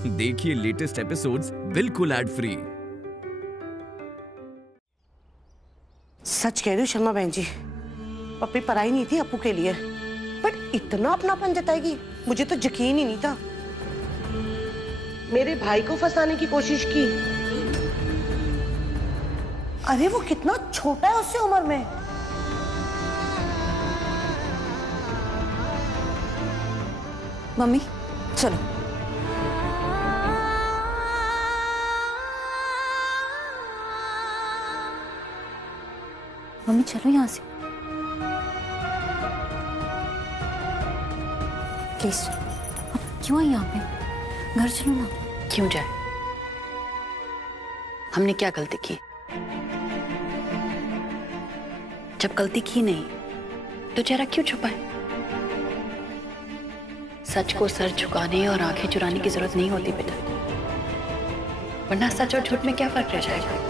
देखिए latest episodes बिल्कुल ad free. सच कह रही हूँ शर्मा बहन जी, पप्पी पराई नहीं थी अपू के लिए, बट इतना अपनापन जताएगी मुझे तो यकीन ही नहीं था। मेरे भाई को फंसाने की कोशिश की। अरे वो कितना छोटा है उससे उम्र में। मम्मी चलो। मम्मी चलो यहाँ से प्लीज। अब क्यों है यहाँ पे? घर चलो ना। क्यों जाए? हमने क्या गलती की? जब गलती की नहीं तो चेहरा क्यों छुपाए? सच को सर झुकाने और आंखें चुराने की जरूरत नहीं होती बेटा, वरना सच और झूठ में क्या फर्क रह जाएगा?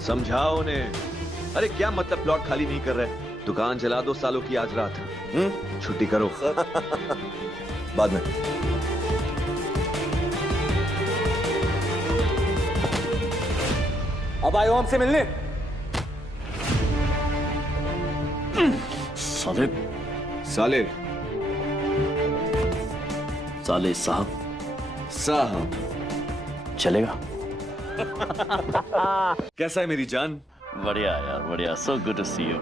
समझाओ उन्हें। अरे क्या मतलब प्लॉट खाली नहीं कर रहे? दुकान जला 2 सालों की आज रात। छुट्टी करो। बाद में। अब आए हो हमसे मिलने? साले साले साले साहब साहब चलेगा? कैसा है मेरी जान? बढ़िया यार बढ़िया। So good to see you.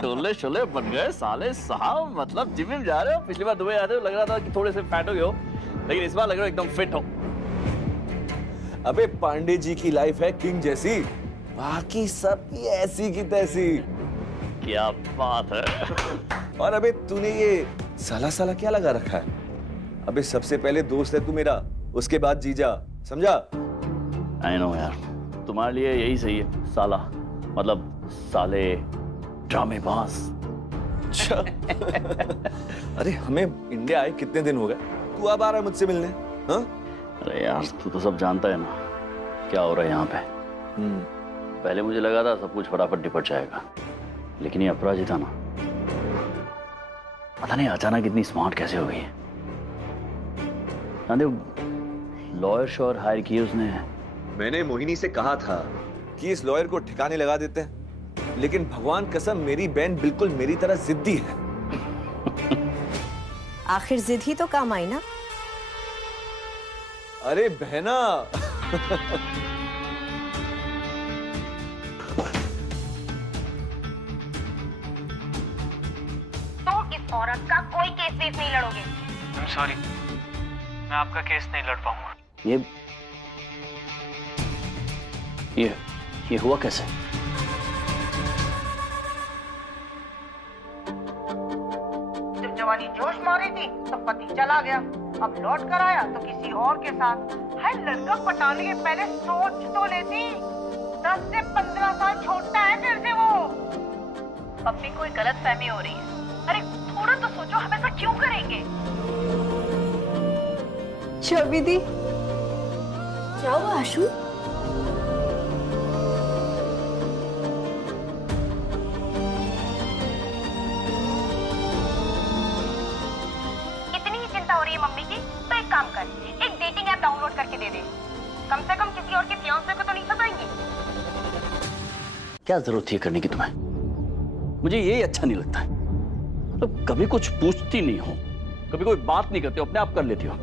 टोले शोले बन गए साले साहब। मतलब जिम में जा रहे हो? पिछली बार दुबई आते हो लग रहा था कि थोड़े से फैट हो गए हो, लेकिन इस बार लग रहा हो एकदम फिट हो। अबे पांडे जी की लाइफ है किंग जैसी, बाकी सब की ऐसी की तैसी। क्या बात है। और अबे तूने ये साला साला क्या लगा रखा है? अबे सबसे पहले दोस्त है तू मेरा, उसके बाद जीजा, समझा? आई नो यार, तुम्हारे लिए यही सही है साला, मतलब साले ड्रामेबाज। अच्छा। अरे हमें इंडिया आए कितने दिन हो गए, तू अब आ रहा है मुझसे मिलने? हाँ? अरे यार तू तो सब जानता है ना क्या हो रहा है यहाँ पे। पहले मुझे लगा था सब कुछ फटाफट निपट जाएगा, लेकिन ये अपराजिता ना, पता नहीं अचानक इतनी स्मार्ट कैसे हो गई है। लॉयर शॉयर हायर किए उसने। मैंने मोहिनी से कहा था कि इस लॉयर को ठिकाने लगा देते हैं, लेकिन भगवान कसम मेरी बहन बिल्कुल मेरी तरह जिद्दी है। आखिर जिद ही तो काम आई ना। अरे बहना। तो इस औरत का कोई केस वेस नहीं लड़ोगे? सॉरी, मैं आपका केस नहीं लड़ पाऊंगा। ये हुआ कैसे? जब जवानी जोश मारी थी तो पति चला गया, अब लौट कर आया तो किसी और के साथ। है लड़का पटाने के पहले सोच तो लेती। 10 से 15 साल छोटा है तेरे से वो। पप्पी कोई गलत फहमी हो रही है। अरे थोड़ा तो सोचो, हम ऐसा क्यों करेंगे? शर्मी दी क्या हुआ? आशु इतनी ही चिंता हो रही है मम्मी की, तो एक काम कर, एक डेटिंग ऐप डाउनलोड करके दे दे। कम से कम किसी और के फियांसे को तो नहीं फंसाएंगी। क्या जरूरत थी करने की तुम्हें? मुझे ये अच्छा नहीं लगता है। तो कभी कुछ पूछती नहीं हो, कभी कोई बात नहीं करती हो, अपने आप कर लेती हो,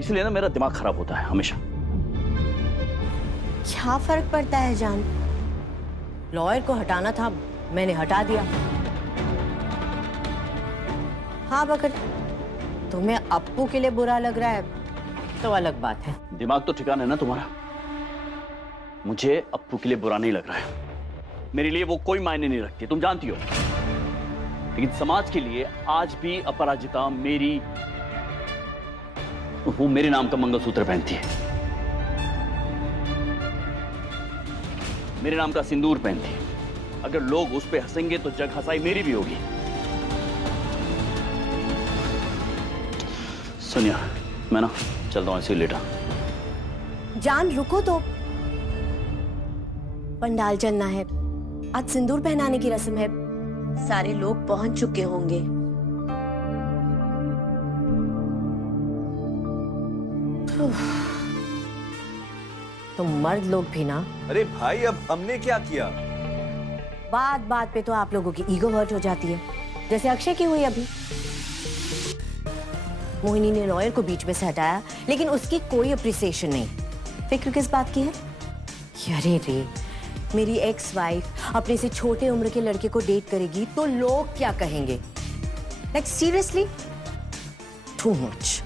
इसलिए ना मेरा दिमाग खराब होता है हमेशा। क्या फर्क पड़ता है जान? लॉयर को हटाना था, मैंने हटा दिया। हाँ अगर तुम्हें अप्पू के लिए बुरा लग रहा है तो अलग बात है। दिमाग तो ठिकाना है ना तुम्हारा। मुझे अप्पू के लिए बुरा नहीं लग रहा है, मेरे लिए वो कोई मायने नहीं रखती, तुम जानती हो। लेकिन समाज के लिए आज भी अपराजिता वो मेरे नाम का मंगलसूत्र पहनती है, मेरे नाम का सिंदूर पहनती है। अगर लोग उस पे हंसेंगे तो जग हंसाई मेरी भी होगी। सोनिया, मैं ना चलता हूं, ऐसे ही लेटा। जान रुको तो, पंडाल चलना है, आज सिंदूर पहनाने की रस्म है, सारे लोग पहुंच चुके होंगे। तो मर्द लोग भी ना। अरे भाई, अब हमने क्या किया? बात बात पे तो आप लोगों की ईगो हर्ट हो जाती है, जैसे अक्षय की हुई अभी। मोहिनी ने लॉयर को बीच में से हटाया, लेकिन उसकी कोई अप्रिसिएशन नहीं। फिक्र किस बात की है? अरे रे, मेरी एक्स वाइफ अपने से छोटे उम्र के लड़के को डेट करेगी तो लोग क्या कहेंगे? Like seriously, too much.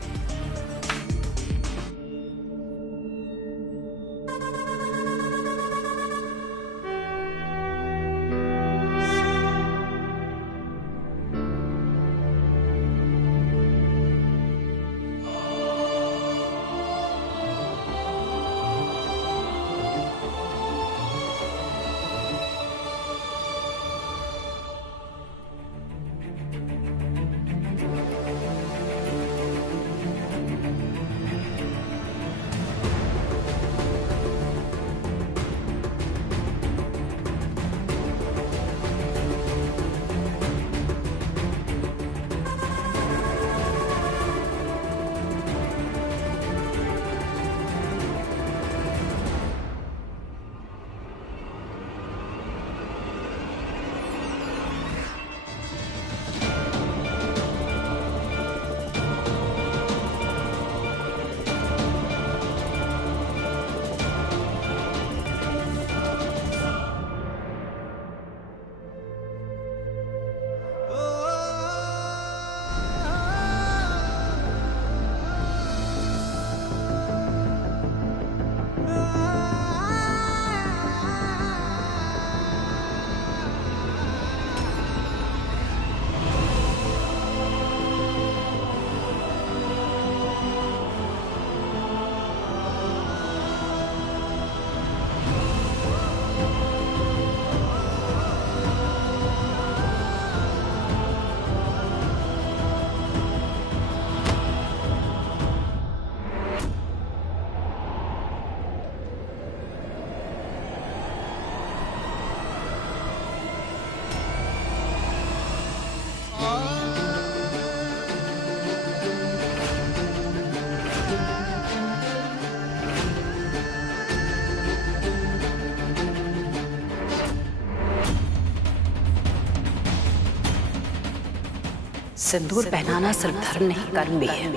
सिंदूर पहनाना सिर्फ धर्म नहीं, कर्म भी है,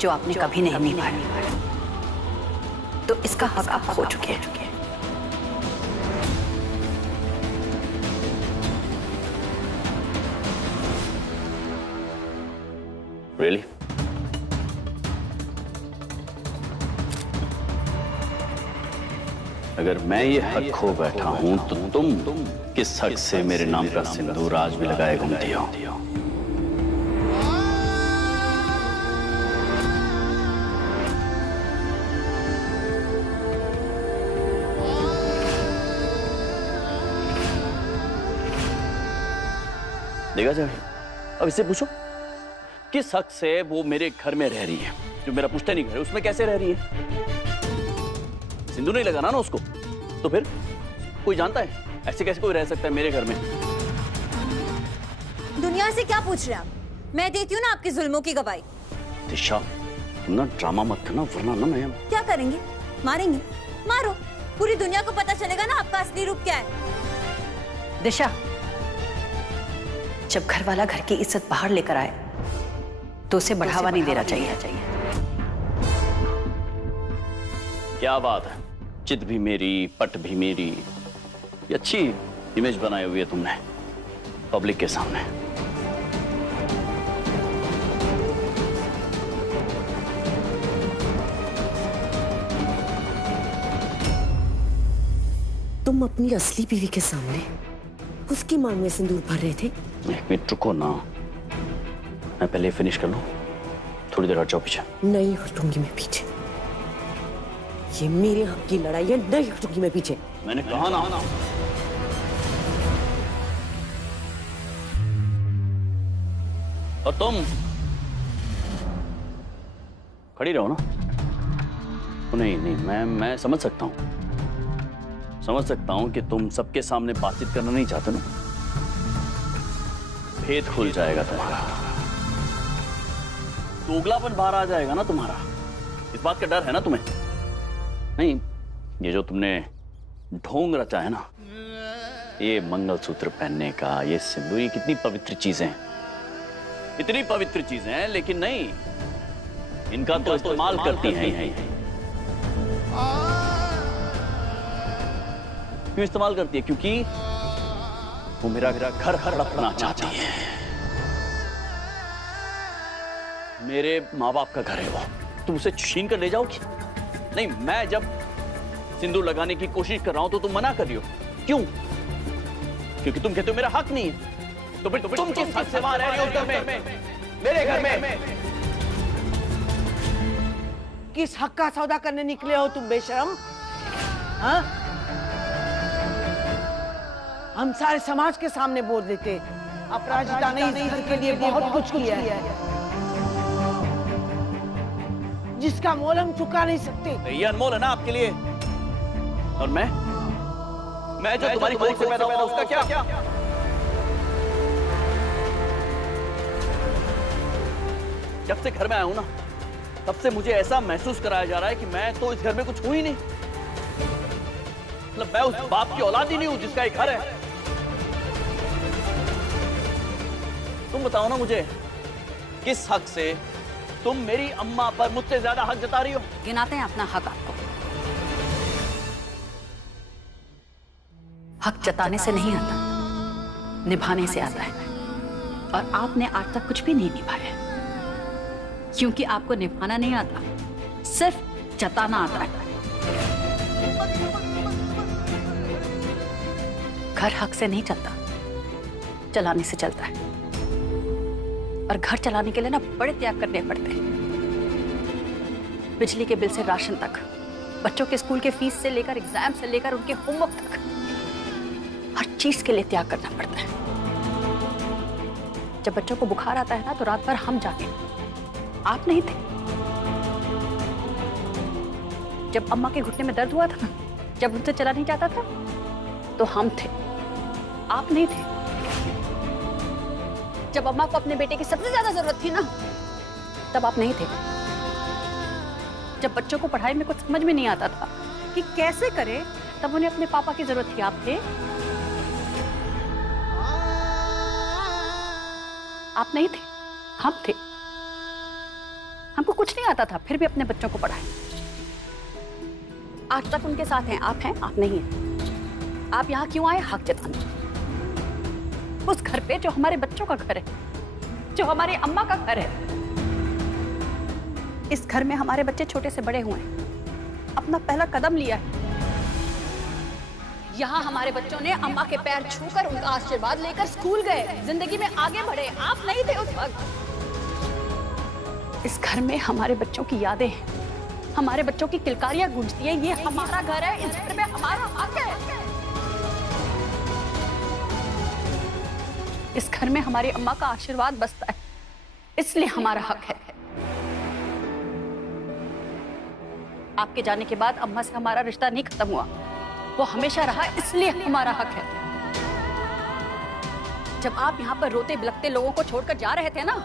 जो आपने कभी नहीं निभाया। तो इसका हक आप खो चुके हैं। Really? अगर मैं ये हक खो बैठा हूं तो तुम किस हक से मेरे नाम का सिंदूर आज भी लगाए घूमती हो? देखा जाए, अब इससे पूछो किस हक से वो मेरे घर में रह रही है? जो मेरा पुश्तैनी घर है उसमें कैसे रह रही है? सिंदूर नहीं लगाना ना उसको, तो फिर कोई जानता है ऐसे कैसे कोई रह सकता है मेरे घर में? दुनिया से क्या पूछ रहे हैं आप? मैं देती हूँ ना आपके जुल्मों की गवाही। दिशा, तुम ना ड्रामा मत करना, वरना ना मैं क्या करेंगे? मारेंगे? मारो, पूरी दुनिया को पता चलेगा ना आपका असली रूप क्या है। दिशा, जब घर वाला घर की इज्जत बाहर लेकर आए तो उसे बढ़ावा नहीं देना चाहिए। क्या बात है, चित भी मेरी, पट भी मेरी। ये अच्छी इमेज बनाई हुई है तुमने पब्लिक के सामने। तुम तुम अपनी असली बीवी के सामने उसकी मांग में सिंदूर भर रहे थे? एक मिनट रुको ना, मैं पहले फिनिश कर लूं। थोड़ी देर हट जाओ पीछे। नहीं हटूंगी मैं पीछे, ये मेरे हक की लड़ाई है, नहीं हटूंगी मैं पीछे। मैंने कहा ना। और तुम खड़ी रहो ना। नहीं नहीं, मैं समझ सकता हूं, समझ सकता हूं कि तुम सबके सामने बातचीत करना नहीं चाहते ना। भेद खुल जाएगा तुम्हारा, दोगलापन बाहर आ जाएगा ना तुम्हारा। इस बात का डर है ना तुम्हें? नहीं, ये जो तुमने ढोंग रचा है ना, ये मंगलसूत्र पहनने का, ये सिंदूर, ये कितनी पवित्र चीजें हैं, इतनी पवित्र चीजें हैं, लेकिन नहीं, इनका तो इस्तेमाल करती हैं। क्यों इस्तेमाल करती है? क्योंकि वो मेरा घर हड़पना चाहती है। मेरे माँ बाप का घर है वो, तुम उसे छीन कर ले जाओगी? नहीं, मैं जब सिंदूर लगाने की कोशिश कर रहा हूं तो तुम मना कर रही हो। क्यों? क्योंकि तुम कहते हो मेरा हक नहीं है। तो फिर तुम किस हक से वहां रह रही हो घर में, मेरे घर में? किस हक का सौदा करने निकले हो तुम बेशरम? हाँ? हम सारे समाज के सामने बोल देते अपराजिता ने इस घर के लिए बहुत कुछ किया है, जिसका मोल हम चुका नहीं सकते। ये अनमोल है ना आपके लिए। और मैं जो तुम्हारी कोख से पैदा हुआ उसका क्या? जब से घर में आया हूं ना, तब से मुझे ऐसा महसूस कराया जा रहा है कि मैं तो इस घर में कुछ हूं ही नहीं। मतलब मैं उस बाप की औलाद ही नहीं हूं जिसका एक घर है। तुम बताओ ना मुझे, किस हक से तुम मेरी अम्मा पर मुझसे ज्यादा हक जता रही हो? गिनाते हैं अपना हक आपको। हक जताने से नहीं आता, निभाने से आता है। और आपने आज तक कुछ भी नहीं निभाया, क्योंकि आपको निभाना नहीं आता, सिर्फ जताना आता है। घर हक से नहीं चलता, चलाने से चलता है। और घर चलाने के लिए ना बड़े त्याग करने पड़ते हैं। बिजली के बिल से राशन तक, बच्चों के स्कूल के फीस से लेकर एग्जाम से लेकर उनके होमवर्क तक, हर चीज के लिए त्याग करना पड़ता है। जब बच्चों को बुखार आता है ना, तो रात भर हम जागे, आप नहीं थे। जब अम्मा के घुटने में दर्द हुआ था ना, जब उनसे चला नहीं जाता था, तो हम थे, आप नहीं थे। जब अम्मा को अपने बेटे की सबसे ज्यादा जरूरत थी ना, तब आप नहीं थे। जब बच्चों को पढ़ाई में कुछ समझ में नहीं आता था कि कैसे करें, तब उन्हें अपने पापा की जरूरत थी, आप थे। आप नहीं थे, हम थे। हमको कुछ नहीं आता था, फिर भी अपने बच्चों को पढ़ाए। आज तक उनके साथ हैं, आप नहीं हैं। आप यहाँ क्यों आए? हक जताने। उस घर पे जो हमारे बच्चों का घर है, जो हमारी अम्मा का घर है। इस घर में हमारे बच्चे छोटे से बड़े हुए हैं, अपना पहला कदम लिया है। यहाँ हमारे बच्चों ने अम्मा के पैर छूकर उनका आशीर्वाद लेकर स्कूल गए, जिंदगी में आगे बढ़े। आप नहीं थे उस वक्त। इस घर में हमारे बच्चों की यादें हैं, हमारे बच्चों की किलकारियां गूंजती हैं। ये हमारा घर है, इस घर में हमारा हक है। इस घर में हमारी अम्मा का आशीर्वाद बसता है, इसलिए हमारा हक है। आपके जाने के बाद अम्मा से हमारा रिश्ता नहीं खत्म हुआ, वो हमेशा रहा, इसलिए हमारा हक है। जब आप यहाँ पर रोते बिलखते लोगों को छोड़कर जा रहे थे ना,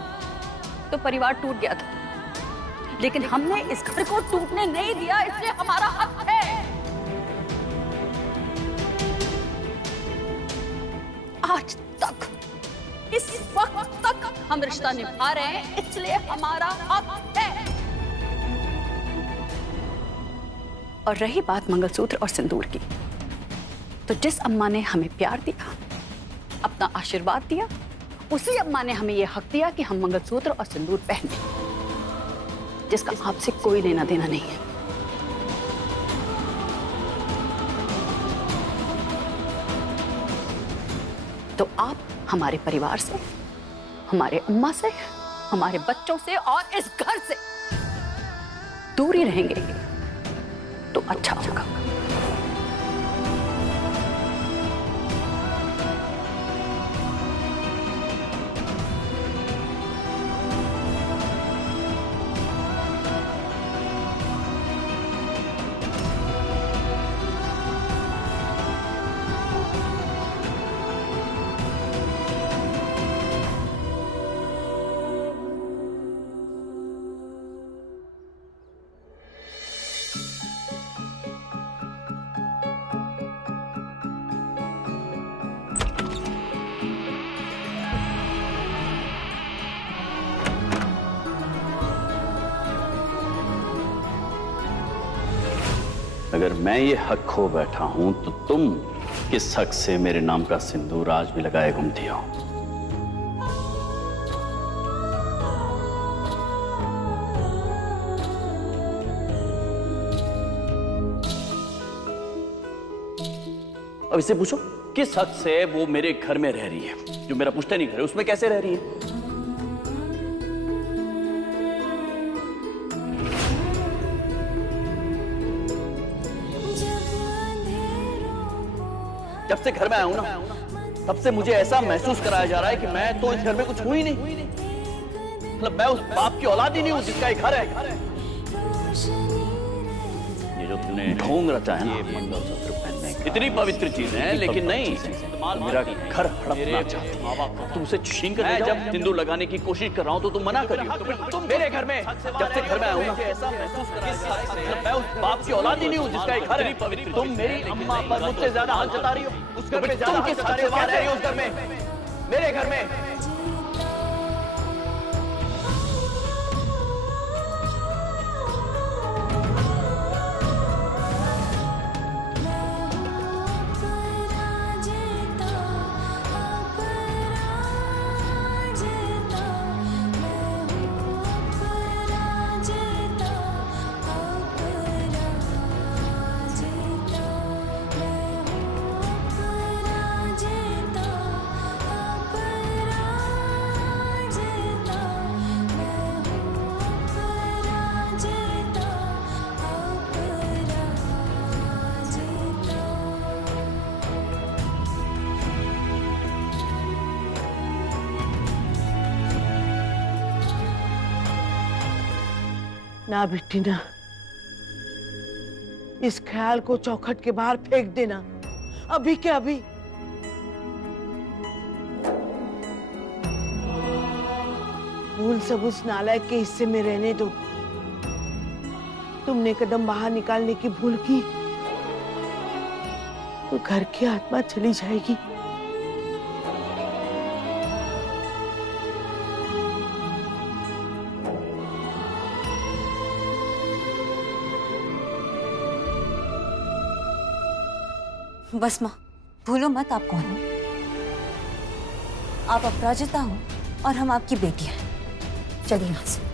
तो परिवार टूट गया था, लेकिन हमने इस घर को टूटने नहीं दिया, इसलिए हमारा हक है। आज तक, इस वक्त तक हम रिश्ता निभा रहे हैं, इसलिए हमारा हक है। और रही बात मंगलसूत्र और सिंदूर की, तो जिस अम्मा ने हमें प्यार दिया, अपना आशीर्वाद दिया, उसी अम्मा ने हमें यह हक दिया कि हम मंगलसूत्र और सिंदूर पहने, जिसका आपसे कोई लेना देना नहीं है। तो आप हमारे परिवार से, हमारे अम्मा से, हमारे बच्चों से और इस घर से दूर ही रहेंगे तो अच्छा होगा। अगर मैं ये हक खो बैठा हूं तो तुम किस हक से मेरे नाम का सिंदूर आज भी लगाए घूमती हो? अब इससे पूछो किस हक से वो मेरे घर में रह रही है? जो मेरा पुश्तैनी घर है उसमें कैसे रह रही है? जब से घर में आया हूं ना, तब से मुझे ऐसा महसूस कराया जा रहा है कि मैं तो इस घर में कुछ हूं ही नहीं। मतलब मैं उस बाप की औलाद ही नहीं हूं जिसका एक घर है। ये जो तूने ढोंग रचा है ना, मंगलसूत्र पहनने की इतनी पवित्र चीज है, लेकिन नहीं, मेरा घर हड़पना चाहती है। तू उसे छीन कर ले जाओ। जब सिंदूर लगाने की कोशिश कर रहा हूं तो तुम मना कर रही हो। तुम मेरे घर में जब से घर में आया हूं ना, ऐसा महसूस कराया मैं उस बाप की औलाद ही नहीं हूं जिसका एक घर है। तुम मेरी अम्मा पर मुझसे ज्यादा हाथ जता रही हो। उस घर में ज्यादा हाथ जता रही हो। उस घर में, मेरे घर में ना बिट्टी ना, इस ख्याल को चौखट के बाहर फेंक देना, अभी के अभी। भूल सब उस नालायक के हिस्से में रहने दो। तुमने कदम बाहर निकालने की भूल की तो घर की आत्मा चली जाएगी। बस माँ, भूलो मत आप कौन हो। आप अपराजिता हो और हम आपकी बेटी हैं। चलिए यहाँ से।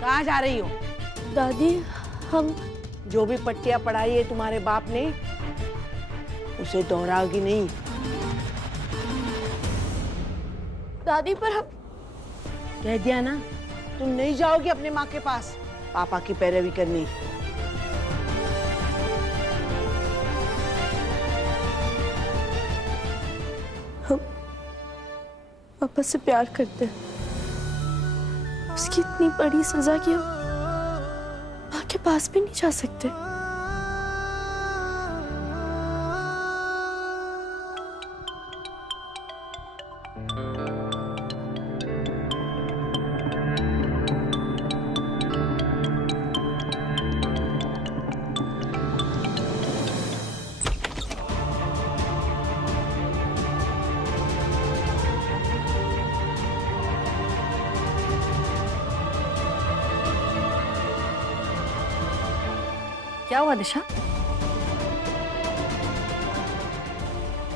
कहाँ जा रही हो? दादी, हम जो भी पट्टियां पढ़ाई है तुम्हारे बाप ने, उसे दोहराओगी नहीं। दादी, पर हम कह दिया ना, तुम नहीं जाओगी अपने माँ के पास पापा की पैरवी करने। हम पापा से प्यार करते हैं। उसकी इतनी बड़ी सजा कि हम माँ के पास भी नहीं जा सकते। क्या हुआ दिशा?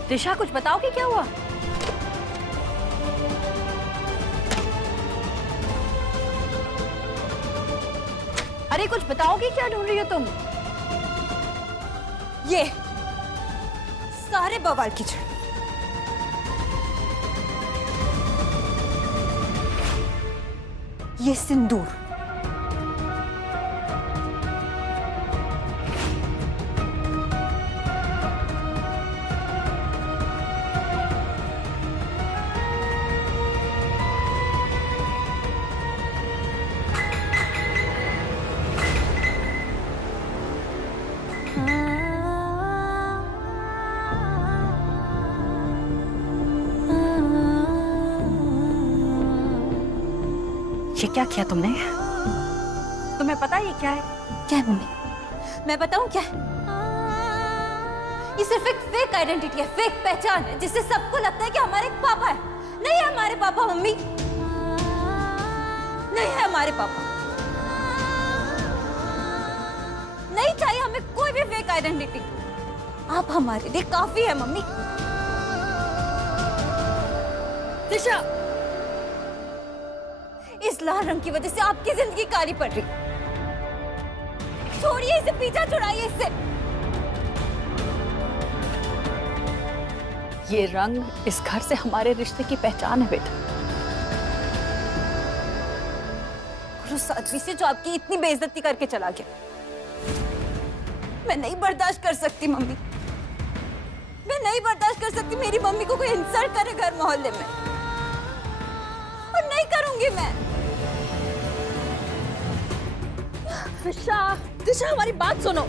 दिशा, कुछ बताओ कि क्या हुआ? अरे कुछ बताओगी, क्या ढूंढ रही हो तुम? ये सारे बवाल की जड़, ये सिंदूर। ये क्या किया तुमने? तुम्हें पता है ये क्या है? क्या है मम्मी? मैं बताऊं क्या है? ये सिर्फ एक फेक आइडेंटिटी है, फेक पहचान है, जिससे सबको लगता है कि हमारे एक पापा है। नहीं है हमारे पापा मम्मी, नहीं है हमारे पापा। नहीं चाहिए हमें कोई भी फेक आइडेंटिटी। आप हमारे लिए काफी है मम्मी। दिशा, इस लाल रंग की वजह से आपकी जिंदगी काली पड़ रही। छोड़िए इसे, पीछा छुड़ाइए इससे। ये रंग इस घर से हमारे रिश्ते की पहचान है बेटा। और उस आदमी से जो आपकी इतनी बेइज्जती करके चला गया, मैं नहीं बर्दाश्त कर सकती मम्मी। मैं नहीं बर्दाश्त कर सकती मेरी मम्मी को कोई इंसल्ट करे घर मोहल्ले में। और नहीं करूंगी मैं। दिशा, दिशा हमारी बात सुनो।